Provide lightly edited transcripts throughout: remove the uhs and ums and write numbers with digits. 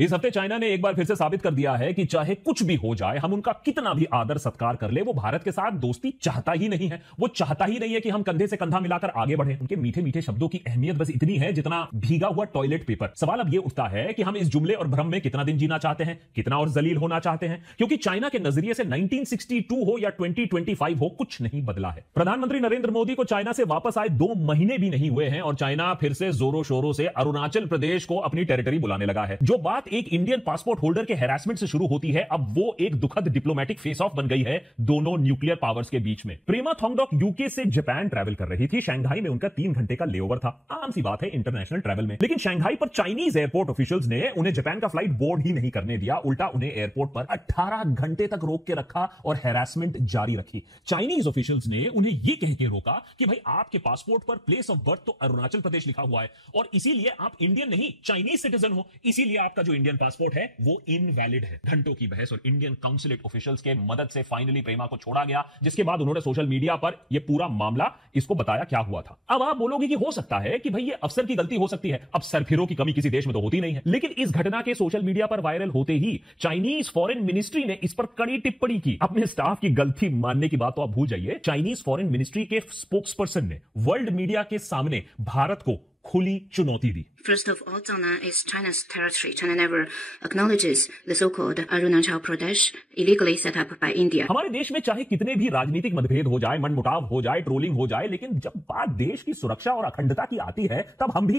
इस हफ्ते चाइना ने एक बार फिर से साबित कर दिया है कि चाहे कुछ भी हो जाए, हम उनका कितना भी आदर सत्कार कर ले, वो भारत के साथ दोस्ती चाहता ही नहीं है। वो चाहता ही नहीं है कि हम कंधे से कंधा मिलाकर आगे बढ़े। उनके मीठे मीठे शब्दों की अहमियत बस इतनी है जितना भीगा हुआ टॉयलेट पेपर। सवाल अब ये उठता है कि हम इस जुमले और भ्रम में कितना दिन जीना चाहते हैं, कितना और जलील होना चाहते हैं, क्योंकि चाइना के नजरिए से 1962 हो या 2025 हो, कुछ नहीं बदला है। प्रधानमंत्री नरेंद्र मोदी को चाइना से वापस आए 2 महीने भी नहीं हुए हैं और चाइना फिर से जोरों शोरों से अरुणाचल प्रदेश को अपनी टेरिटरी बुलाने लगा है। जो बात एक इंडियन पासपोर्ट होल्डर के हैरेसमेंट से शुरू होती है, अब वो एक दुखद डिप्लोमेटिक फेस ऑफ बन गई है दोनों न्यूक्लियर पावर्स के बीच में। प्रेमा थोंगडॉक यूके से जापान ट्रैवल कर रही थी। शंघाई में उनका 3 घंटे का लेओवर था। आम सी बात है इंटरनेशनल ट्रैवल में। लेकिन शंघाई पर चाइनीज एयरपोर्ट ऑफिशियल्स ने उन्हें जापान का फ्लाइट बोर्ड ही नहीं करने दिया, उल्टा उन्हें एयरपोर्ट पर 18 घंटे तक रोक के रखा और हैरेसमेंट जारी रखी। चाइनीज ऑफिशियल्स ने उन्हें यह कह के रोका कि भाई आपके पासपोर्ट पर प्लेस ऑफ बर्थ तो अरुणाचल प्रदेश लिखा हुआ है और इसीलिए आप इंडियन नहीं चाइनीज सिटीजन हो, इसीलिए आपका जो इंडियन पासपोर्ट है वो इनवैलिड है। घंटों की बहस और इंडियन काउंसिलेट ऑफिशियल्स के मदद से फाइनली प्रेमा को छोड़ा गया, जिसके बाद उन्होंने सोशल मीडिया पर यह पूरा मामला इसको बताया क्या हुआ था। अब आप बोलोगे कि हो सकता है कि भाई ये अफसर की गलती हो सकती है। अब सरफिरों की कमी किसी देश में तो होती नहीं है, लेकिन इस घटना के सोशल मीडिया पर वायरल होते ही चाइनीज फॉरेन मिनिस्ट्री ने इस पर कड़ी टिप्पणी की। अपने स्टाफ की गलती मानने की बात तो आप भूल जाइए। चाइनीज फॉरेन मिनिस्ट्री के स्पोक्सपर्सन ने वर्ल्ड मीडिया के सामने भारत को खुली चुनौती दी। First of all, Zhejiang is China's territory. China never acknowledges the so-called Arunachal Pradesh illegally set up by India. हमारे देश में चाहे कितने भी राजनीतिक मतभेद हो जाए, मनमुटाव हो जाए, ट्रोलिंग हो जाए, लेकिन जब बात देश की सुरक्षा और अखंडता की आती है, तब हम भी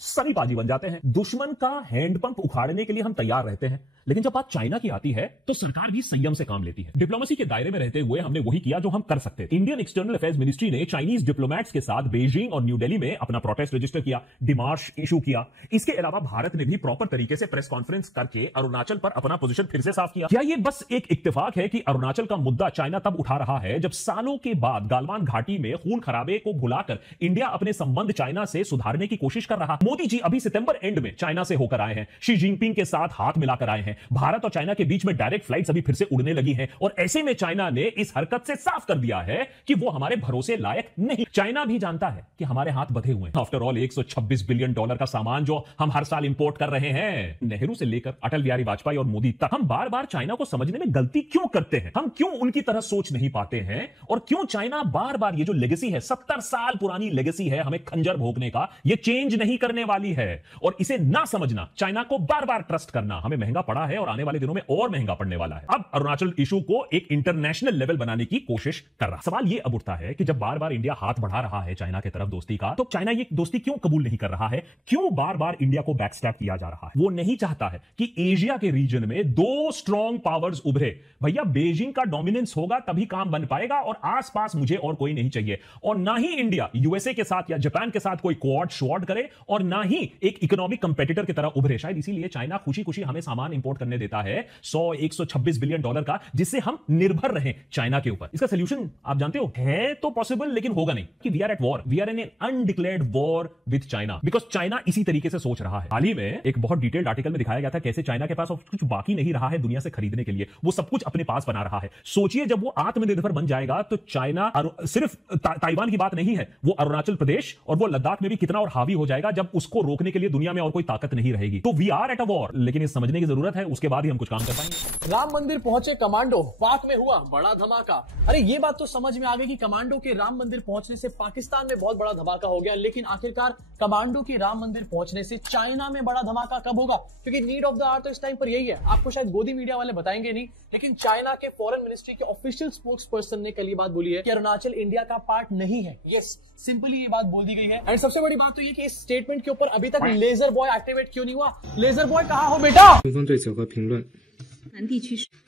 सनीपाजी बन जाते हैं। दुश्मन का हैंडपंप उखाड़ने के लिए हम तैयार रहते हैं, लेकिन जब बात चाइना की आती है तो सरकार भी संयम से काम लेती है। डिप्लोमेसी के दायरे में रहते हुए हमने वही किया जो हम कर सकते थे। इंडियन एक्सटर्नल अफेयर्स मिनिस्ट्री ने चाइनीज डिप्लोमेट्स के साथ बीजिंग और न्यू दिल्ली में अपना प्रोटेस्ट रजिस्टर किया, डिमार्श इशू किया। इसके अलावा भारत ने भी प्रॉपर तरीके से प्रेस कॉन्फ्रेंस करके अरुणाचल पर अपना पोजीशन फिर से साफ किया। क्या ये बस एक इत्तेफाक है कि अरुणाचल का मुद्दा चाइना तब उठा रहा है जब सालों के बाद गालवान घाटी में खून खराबे को भुलाकर इंडिया अपने संबंध चाइना से सुधारने की कोशिश कर रहा? मोदी जी अभी सितंबर एंड में चाइना से होकर आए हैं, शी जिनपिंग के साथ हाथ मिलाकर आए हैं। भारत और चाइना के बीच में डायरेक्ट फ्लाइट्स अभी फिर से उड़ने लगी हैं और ऐसे में चाइना ने इस हरकत से साफ कर दिया है कि वो हमारे भरोसे लायक नहीं। चाइना भी जानता है कि हमारे हाथ बंधे हुए हैं। आफ्टर ऑल $126 बिलियन का सामान जो हम हर साल इंपोर्ट कर रहे हैं, नेहरू से लेकर अटल बिहारी वाजपेयी और मोदी तक, हम बार बार चाइना को समझने में गलती क्यों करते हैं? हम क्यों उनकी तरह सोच नहीं पाते हैं? और क्यों चाइना बार बार ये जो लेगेसी है, 70 साल पुरानी लेगेसी है हमें खंजर भोगने का, ये चेंज नहीं करने वाली है। और इसे ना समझना, चाइना को बार बार ट्रस्ट करना हमें महंगा पड़ा है और आने वाले दिनों में और महंगा पड़ने वाला है। अब अरुणाचल इशू को एक इंटरनेशनल लेवल बनाने की कोशिश कर रहा। सवाल यह अब उठता है कि जब बार बार इंडिया हाथ बढ़ा रहा है चाइना की तरफ दोस्ती का, तो चाइना ये दोस्ती क्यों कबूल नहीं कर रहा है? क्यों बार बार इंडिया को बैकस्टैप किया जा रहा है? वो नहीं चाहता है कि एशिया के रीजन में 2 स्ट्रॉन्ग पावर्स उभरे। भैया बेजिंग का डोमिनेंस होगा तभी काम बन पाएगा और आसपास मुझे और कोई नहीं चाहिए। और ना ही इंडिया यूएसए के साथ या जापान के साथ कोई क्वाड शॉर्ट करे और ना ही एक इकोनॉमिक कंपेटिटर की तरह उभरे। शायद इसीलिए चाइना खुशी खुशी हमें सामान इंपोर्ट करने देता है $126 बिलियन का, जिससे हम निर्भर रहें चाइना के ऊपर। इसका सोल्यूशन आप जानते हो, है तो पॉसिबल लेकिन होगा नहीं, कि we are at war, we are in an undeclared war with China, because China इसी तरीके से सोच रहा है। हाल ही में एक बहुत डिटेल्ड आर्टिकल में दिखाया गया था कैसे चाइना के पास कुछ बाकी नहीं रहा है दुनिया से खरीदने के लिए, वो सब कुछ अपने पास बना रहा है। सोचिए जब वो आत्मनिर्भर बन जाएगा तो चाइना सिर्फ ताइवान की बात नहीं है, वो अरुणाचल प्रदेश और वो लद्दाख में भी कितना और हावी हो जाएगा जब उसको रोकने के लिए दुनिया में और कोई ताकत नहीं रहेगी। तो we are at a war, लेकिन ये समझने की जरूरत है, उसके बाद ही हम कुछ काम कर पाएंगे। राम मंदिर पहुंचे कमांडो, पाक में हुआ बड़ा धमाका। अरे ये बात तो समझ में आ गई कि कमांडो के राम मंदिर पहुंचने से पाकिस्तान में बहुत बड़ा धमाका हो गया, लेकिन आखिरकार कमांडो के राम मंदिर पहुंचने से चाइना में बड़ा धमाका कब होगा? क्योंकि नीड ऑफ द आवर तो इस टाइम पर यही है। आपको शायद गोदी मीडिया वाले बताएंगे नहीं, लेकिन चाइना के फॉरेन मिनिस्ट्री के ऑफिशियल स्पोक्स पर्सन ने कल ये बात बोली है कि अरुणाचल इंडिया का पार्ट नहीं है। यस, सिंपली ये बात बोल दी गई है। एंड सबसे बड़ी बात तो ये कि इस स्टेटमेंट के ऊपर अभी तक लेजर बॉय एक्टिवेट क्यों नहीं हुआ? लेजर बॉय कहाँ हो बेटा?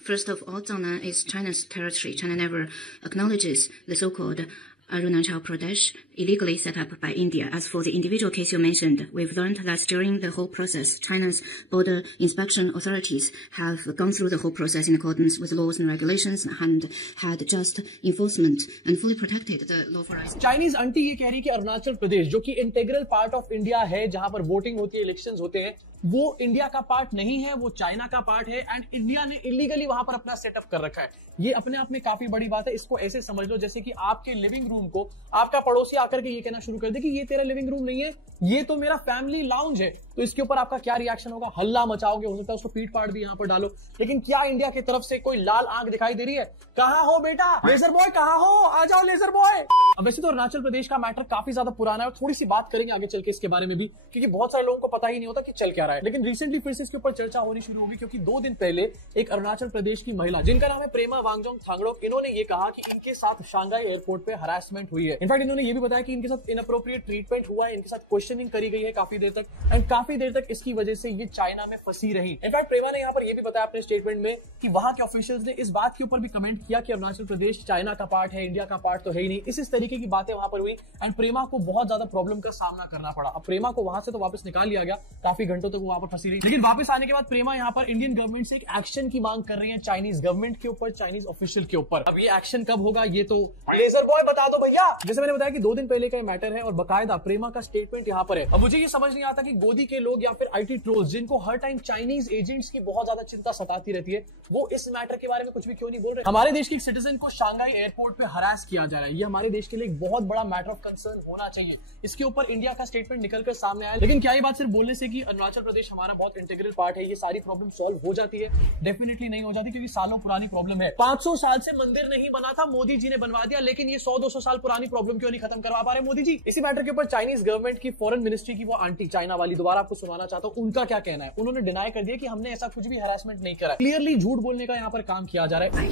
First of all, Zhejiang is China's territory. China never acknowledges the so-called Arunachal Pradesh illegally set up by India. As for the individual case you mentioned, we've learned that during the whole process, China's border inspection authorities have gone through the whole process in accordance with laws and regulations and had just enforcement and fully protected the lawful rights. Chinese aunty ये कह रही कि अरुणाचल प्रदेश जो कि integral part of India है, जहां पर voting होती है, इलेक्शंस होते हैं, वो इंडिया का पार्ट नहीं है, वो चाइना का पार्ट है एंड इंडिया ने इलीगली वहां पर अपना सेटअप कर रखा है। ये अपने आप में काफी बड़ी बात है। इसको ऐसे समझ लो जैसे कि आपके लिविंग रूम को आपका पड़ोसी आकर के ये कहना शुरू कर दे कि ये तेरा लिविंग रूम नहीं है, ये तो मेरा फैमिली लाउंज है। तो इसके ऊपर आपका क्या रिएक्शन होगा? हल्ला मचाओगे, हो सकता है उसको पीट पाट भी यहां पर डालो। लेकिन क्या इंडिया की तरफ से कोई लाल आंख दिखाई दे रही है? कहां हो बेटा लेजर बॉय, कहां हो, आ जाओ लेजर बॉय। अब वैसे तो अरुणाचल प्रदेश का मैटर काफी ज्यादा पुराना है और थोड़ी सी बात करेंगे आगे चल के इसके बारे में भी, क्योंकि बहुत सारे लोगों को पता ही नहीं होता कि चल क्या रहा है। लेकिन रिसेंटली फिर से इसके ऊपर चर्चा होनी शुरू होगी, क्योंकि 2 दिन पहले एक अरुणाचल प्रदेश की महिला जिनका नाम है प्रेमा वांगजोंग थांगड़ोक, इन्होंने ये कहा कि इनके साथ शांघाई एयरपोर्ट पे हरासमेंट हुई है। इनफैक्ट इन्होंने ये भी बताया कि इनके साथ इनअप्रोप्रिएट ट्रीटमेंट हुआ है, इनके साथ क्वेश्चनिंग करी गई है काफी देर तक, एंड काफी देर तक इसकी वजह से ये चाइना में फंसी रही। इनफैक्ट प्रेमा ने यहाँ पर यह भी बताया अपने स्टेटमेंट में कि वहां के ऑफिशियल्स ने इस बात के ऊपर भी कमेंट किया कि अरुणाचल प्रदेश चाइना का पार्ट है, इंडिया का पार्ट तो है ही नहीं। इस तरीके की बातें वहां पर हुई एंड प्रेमा को बहुत ज्यादा प्रॉब्लम का सामना करना पड़ा। अब प्रेमा को वहां से तो वापस निकाल लिया गया, काफी घंटों तक वो वहां पर फंसी रही, लेकिन वापस आने के बाद प्रेमा यहाँ पर इंडियन गवर्नमेंट से एक एक्शन की मांग कर रही है, चाइनीज गवर्नमेंट के ऊपर, चाइनीज ऑफिशियल के ऊपर। अब ये एक्शन कब होगा ये तो लेजर बॉय बता दो भैया। जैसे मैंने बताया कि 2 दिन पहले का मैटर है और बकायदा प्रेमा का स्टेटमेंट यहाँ पर है। अब मुझे ये समझ नहीं आता कि गोदी के लोग या फिर आईटी ट्रोल्स जिनको हर टाइम चाइनीज एजेंट्स की बहुत ज्यादा चिंता सताती रहती है, वो इस मैटर के बारे में कुछ भी क्यों नहीं बोल रहे। हमारे देश के एक सिटीजन को शांघाई एयरपोर्ट पे हरास किया जा रहा है, ये हमारे देश के लिए एक बहुत बड़ा मैटर ऑफ कंसर्न होना चाहिए। इसके ऊपर इंडिया का स्टेटमेंट निकलकर सामने आया। लेकिन क्या ये बात सिर्फ बोलने से कि अरुणाचल प्रदेश हमारा बहुत इंटीग्रल पार्ट है, ये सारी प्रॉब्लम सॉल्व हो जाती है? डेफिनेटली नहीं हो जाती, क्योंकि सालों पुरानी प्रॉब्लम है। 500 साल से मंदिर नहीं बना था, मोदी जी ने बनवा दिया, लेकिन ये 100-200 साल पुरानी प्रॉब्लम क्यों नहीं खत्म करवा पा रहे मोदी जी? इसी मैटर के ऊपर चाइनीज गवर्नमेंट की फॉरेन मिनिस्ट्री की वो आंटी चाइना वाली, दोबारा आपको सुनाना चाहता हूं उनका क्या कहना है। उन्होंने डिनाई कर दिया कि हमने ऐसा कुछ भी हरासमेंट नहीं करा, क्लियरली झूठ बोलने का यहाँ पर काम किया जा रहा है।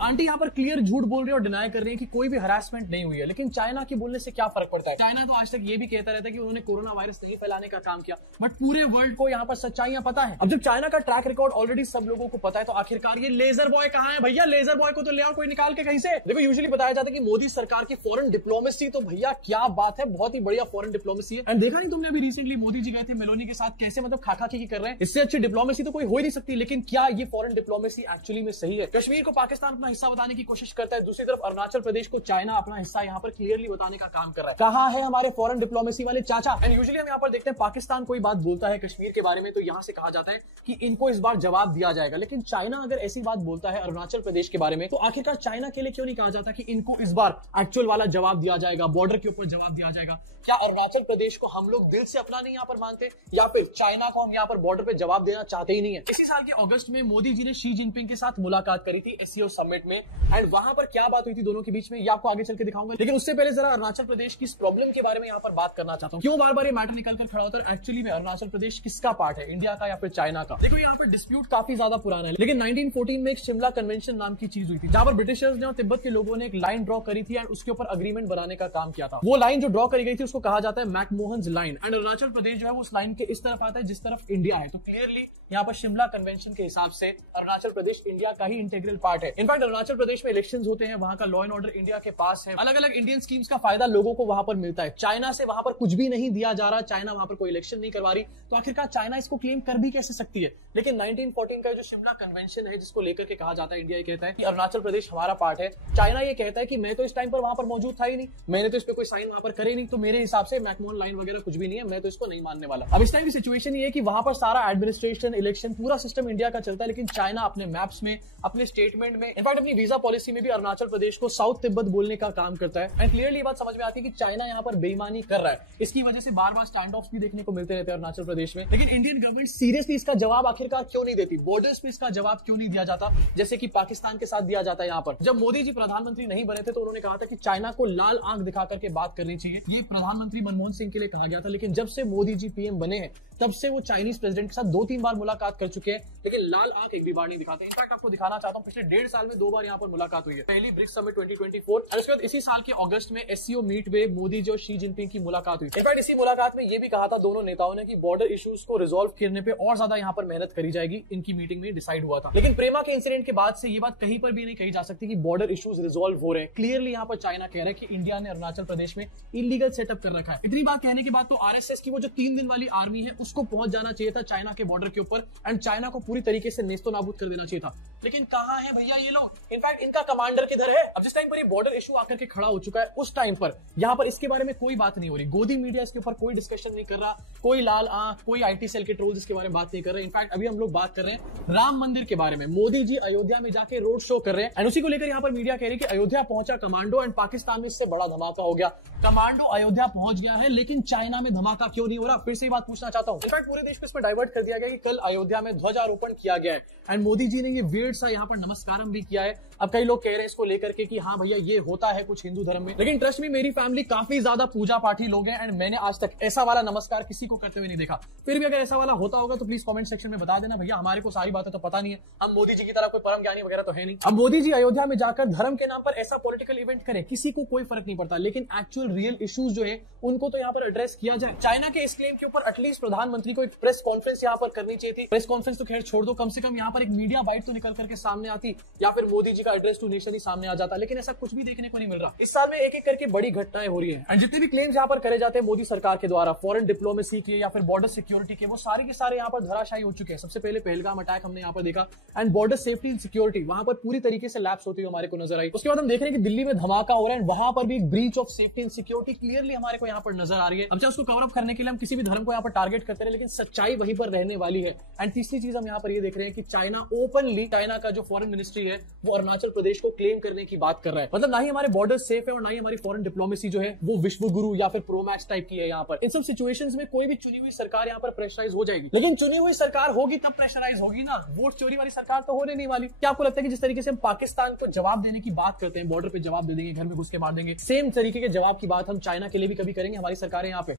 आंटी यहाँ पर क्लियर झूठ बोल रही है और डिनाई कर रही है कि कोई भी हरासमेंट नहीं हुई है। लेकिन चाइना के बोलने से क्या फर्क पड़ता है? चाइना तो आज तक ये भी कहता रहता है कि उन्होंने कोरोना वायरस नहीं फैलाने का काम किया, बट पूरे वर्ल्ड को यहाँ पर सच्चाइयां पता है। अब जब चाइना का ट्रैक रिकॉर्ड ऑलरेडी सब लोगों को पता है, तो आखिरकार ये लेजर बॉय कहां है भैया? लेजर बॉय को तो ले आओ कोई निकाल के कहीं से। देखो यूजुअली बताया जाता है कि मोदी सरकार की फॉरेन डिप्लोमेसी, तो भैया क्या बात है, बहुत ही बढ़िया फॉरेन डिप्लोमेसी है। एंड देखा नहीं तुमने अभी रिसेंटली मोदी जी गए थे मेलोनी के साथ, कैसे मतलब खाखा की कर रहे हैं? इससे अच्छी डिप्लोमेसी तो कोई हो ही नहीं सकती। लेकिन क्या ये फॉरेन डिप्लोमेसी एक्चुअली में सही है? कश्मीर को पाकिस्तान अपना हिस्सा बताने की कोशिश करता है, दूसरी तरफ अरुणाचल प्रदेश को चाइना अपना हिस्सा यहाँ पर क्लियरली बताने का काम कर रहा है। कहां है हमारे फॉरेन डिप्लोमेसी वाले चाचा? एंड यूजुअली हम यहाँ पर देखते हैं पाकिस्तान कोई बात बोलता है कश्मीर के बारे में, तो यहाँ से कहा जाता है कि इनको इस बार जवाब दिया जाएगा। लेकिन चाइना अगर ऐसी बात बोलता है अरुणाचल प्रदेश के बारे में, तो आखिरकार चाइना के लिए क्यों नहीं कहा जाता कि इनको इस बार एक्चुअल वाला जवाब दिया जाएगा, बॉर्डर के ऊपर जवाब दिया जाएगा? क्या अरुणाचल प्रदेश को हम लोग दिल से अपना नहीं यहाँ पर मानते, या फिर चाइना को हम यहाँ पर बॉर्डर पे जवाब देना चाहते ही नहीं है? इसी साल के अगस्त में मोदी जी ने शी जिनपिंग के साथ मुलाकात करी थी एससीओ समिट में, एंड वहां पर क्या बात हुई थी दोनों के बीच में, ये आपको आगे चल के दिखाऊंगा। लेकिन उससे पहले जरा अरुणाचल प्रदेश की इस प्रॉब्लम के बारे में यहाँ पर बात करना चाहता हूँ। क्यों बार बार ये मैटर निकल कर खड़ा होता है? एक्चुअली में अरुणाचल प्रदेश किसका पार्ट है, इंडिया का या फिर चाइना का? देखो यहाँ पर डिस्प्यूट काफी ज्यादा पुराना है, लेकिन 1914 में एक शिमला कन्वेंशन नाम की चीज हुई थी, जहां पर ब्रिटिशर्स ने और तिब्बत के लोगों ने एक लाइन ड्रॉ करी थी एंड उसके ऊपर अग्रीमेंट बनाने का काम किया था। वो लाइन जो ड्रॉ करी गई थी उसको कहा जाता है McMahon line, and Arunachal Pradesh जो है वो उस लाइन के इस तरफ आता है जिस तरफ इंडिया है। तो क्लियरली यहाँ पर शिमला कन्वेंशन के हिसाब से अरुणाचल प्रदेश इंडिया का ही इंटीग्रल पार्ट है। इनफैक्ट अरुणाचल प्रदेश में इलेक्शंस होते हैं, वहां का लॉ एंड ऑर्डर इंडिया के पास है, अलग अलग इंडियन स्कीम्स का फायदा लोगों को वहां पर मिलता है। चाइना से वहां पर कुछ भी नहीं दिया जा रहा, चाइना वहां पर कोई इलेक्शन नहीं करवा रही, तो आखिरकार चाइना इसको क्लेम कर भी कैसे सकती है? लेकिन 1914 का जो शिमला कन्वेंशन है, जिसको लेकर के कहा जाता है, इंडिया ये कहता है कि अरुणाचल प्रदेश हमारा पार्ट है, चाइना ये कहता है कि मैं तो इस टाइम पर वहां पर मौजूद था ही नहीं, मैंने तो इस पर कोई साइन वहां पर करे नहीं, तो मेरे हिसाब से मैकमोहन लाइन वगैरह कुछ भी नहीं है, मैं तो इसको नहीं मानने वाला। अब इस टाइम की सिचुएशन ये है कि वहां पर सारा एडमिनिस्ट्रेशन, इलेक्शन, पूरा सिस्टम इंडिया का चलता है, लेकिन चाइना अपने मैप्स में, अपने स्टेटमेंट में, इनफैक्ट अपनी वीजा पॉलिसी में भी अरुणाचल प्रदेश को साउथ तिब्बत बोलने का काम करता है। एंड क्लियरली बात समझ में आती है कि चाइना यहाँ पर बेईमानी कर रहा है। इसकी वजह से बार बार स्टैंड ऑफ भी देखने को मिलते रहते हैं अरुणाचल प्रदेश में। लेकिन इंडियन गवर्नमेंट सीरियसली इसका जवाब आखिरकार क्यों नहीं देती? बॉर्डर्स पे इसका जवाब क्यों नहीं दिया जाता, जैसे कि पाकिस्तान के साथ दिया जाता है? यहाँ पर जब मोदी जी प्रधानमंत्री नहीं बने थे तो उन्होंने कहा था कि चाइना को लाल आंख दिखा करके बात करनी चाहिए, ये प्रधानमंत्री मनमोहन सिंह के लिए कहा गया था। लेकिन जब से मोदी जी पीएम बने हैं तब से वो चाइनीज प्रेसिडेंट के साथ 2-3 बार मुलाकात कर चुके हैं, लेकिन लाल आंख एक भी बार नहीं दिखाते। इनफैक्ट आपको दिखाना चाहता हूं, पिछले 1.5 साल में 2 बार यहाँ पर मुलाकात हुई है। पहली ब्रिक्स समिट 2024 और उसके बाद इसी साल के अगस्त में एससीओ मीट में मोदी जी और शी जिनपिंग की मुलाकात हुई। इनफैक्ट इसी मुलाकात में ये भी कहा था दोनों नेताओं ने कि बॉर्डर इश्यूज को रिजॉल्व करने पे और ज्यादा यहाँ पर मेहनत करी जाएगी, इनकी मीटिंग में डिसाइड हुआ था। लेकिन प्रेमा के इंसिडेंट के बाद से ये बात कहीं पर भी नहीं कही जा सकती कि बॉर्डर इश्यूज रिजॉल्व हो रहे हैं। क्लियरली यहाँ पर चाइना कह रहा है कि इंडिया ने अरुणाचल प्रदेश में इलीगल सेटअप कर रखा है। इतनी बात कहने के बाद तो आरएसएस की वो जो 3 दिन वाली आर्मी है उसको पहुंच जाना चाहिए था चाइना के बॉर्डर के ऊपर पर एंड चाइना को पूरी तरीके से नेस्तो नाबूद कर देना चाहिए था। लेकिन कहां है भैया ये लोग? इनफैक्ट इनका कमांडर किधर है? अब जिस टाइम पर ये बॉर्डर इशू आकर के खड़ा हो चुका है उस टाइम पर यहाँ पर इसके बारे में कोई बात नहीं हो रही। गोदी मीडिया इसके ऊपर कोई डिस्कशन नहीं कर रहा, कोई लाल आंख, कोई आईटी सेल के ट्रोल्स इसके बारे में बात नहीं कर रहे। इनफैक्ट अभी हम लोग बात कर रहे हैं राम मंदिर के बारे में। मोदी जी अयोध्या में जाके रोड शो कर रहे हैं एंड उसी को लेकर यहाँ पर मीडिया कह रही है कि अयोध्या पहुंचा कमांडो एंड पाकिस्तान में इससे बड़ा धमाका हो गया। कमांडो अयोध्या पहुंच गया है लेकिन चाइना में धमाका क्यों नहीं हो रहा? फिर से ये बात पूछना चाहता हूं। इनफैक्ट पूरे देश को इसमें डाइवर्ट कर दिया गया कि कल अयोध्या में ध्वजारोपण किया गया है एंड मोदी जी ने ये वियर्ड सा यहाँ पर नमस्कारम भी किया है। अब कई लोग कह रहे हैं इसको लेकर के कि हाँ भैया ये होता है कुछ हिंदू धर्म में, लेकिन ट्रस्ट मी मेरी फैमिली काफी ज्यादा पूजा पाठी लोग हैं एंड मैंने आज तक ऐसा वाला नमस्कार किसी को करते हुए नहीं देखा। फिर भी अगर ऐसा वाला होता होगा तो प्लीज कमेंट सेक्शन में बता देना भैया, हमारे को सारी बातें तो पता नहीं है, हम मोदी जी की तरह कोई परम ज्ञानी वगैरह तो है नहीं। अब मोदी जी अयोध्या में जाकर धर्म के नाम पर ऐसा पॉलिटिकल इवेंट करें किसी को कोई फर्क नहीं पड़ता, लेकिन एक्चुअल रियल इश्यूज जो है उनको तो यहाँ पर एड्रेस किया जाए। चाइना के इस क्लेम के ऊपर एटलीस्ट प्रधानमंत्री को एक प्रेस कॉन्फ्रेंस यहाँ पर करनी चाहिए थी। प्रेस कॉन्फ्रेंस तो खैर छोड़ दो, कम से कम यहाँ पर एक मीडिया बाइट तो निकल करके सामने आती या फिर मोदी जी का एड्रेस टू नेशन ही सामने आ जाता, लेकिन ऐसा कुछ भी देखने को नहीं मिल रहा। इस साल में एक एक करके बड़ी घटनाएं हो रही है एंड जितने भी क्लेम्स यहाँ पर करे जाते हैं मोदी सरकार के द्वारा फॉरेन डिप्लोमेसी के या फिर बॉर्डर सिक्योरिटी के, वो सारे के सारे यहाँ पर धराशायी हो चुके हैं। सबसे पहले पहलगाम अटैक हमने यहाँ पर देखा and border safety and security वहां पर पूरी तरीके से लैप्स होती हुई हमारे को नजर आई। उसके बाद हम देख रहे हैं कि दिल्ली में धमाका हो रहा है, वहां पर भी एक breach of safety and security clearly हमारे को यहाँ पर नजर आ रही है। अब चाहे उसको कवर अप करने के लिए हम किसी भी धर्म को यहाँ पर टारगेट करते रहे, लेकिन सच्चाई वहीं पर रहने वाली है। एंड तीसरी चीज हम यहाँ पर ये देख रहे हैं कि चाइना ओपनली, चाइना का जो फॉरेन मिनिस्ट्री है वो अरुणाचल प्रदेश को क्लेम करने की बात कर रहा है। मतलब ना ही हमारे बॉर्डर सेफ है और ना ही हमारी फॉरेन डिप्लोमेसी जो है वो विश्व गुरु या फिर प्रोमैक्स टाइप की है। यहाँ पर इन सब सिचुएशंस में कोई भी चुनी हुई सरकार यहाँ पर प्रेशराइज हो जाएगी, लेकिन चुनी हुई सरकार होगी तब प्रेशराइज होगी ना, वोट चोरी वाली सरकार तो होने नहीं वाली। क्या आपको लगता है कि जिस तरीके से हम पाकिस्तान को जवाब देने की बात करते हैं, बॉर्डर पे जवाब दे देंगे, घर में घुस के मार देंगे, सेम तरीके के जवाब की बात हम चाइना के लिए भी कभी करेंगे हमारी सरकारें यहाँ पे?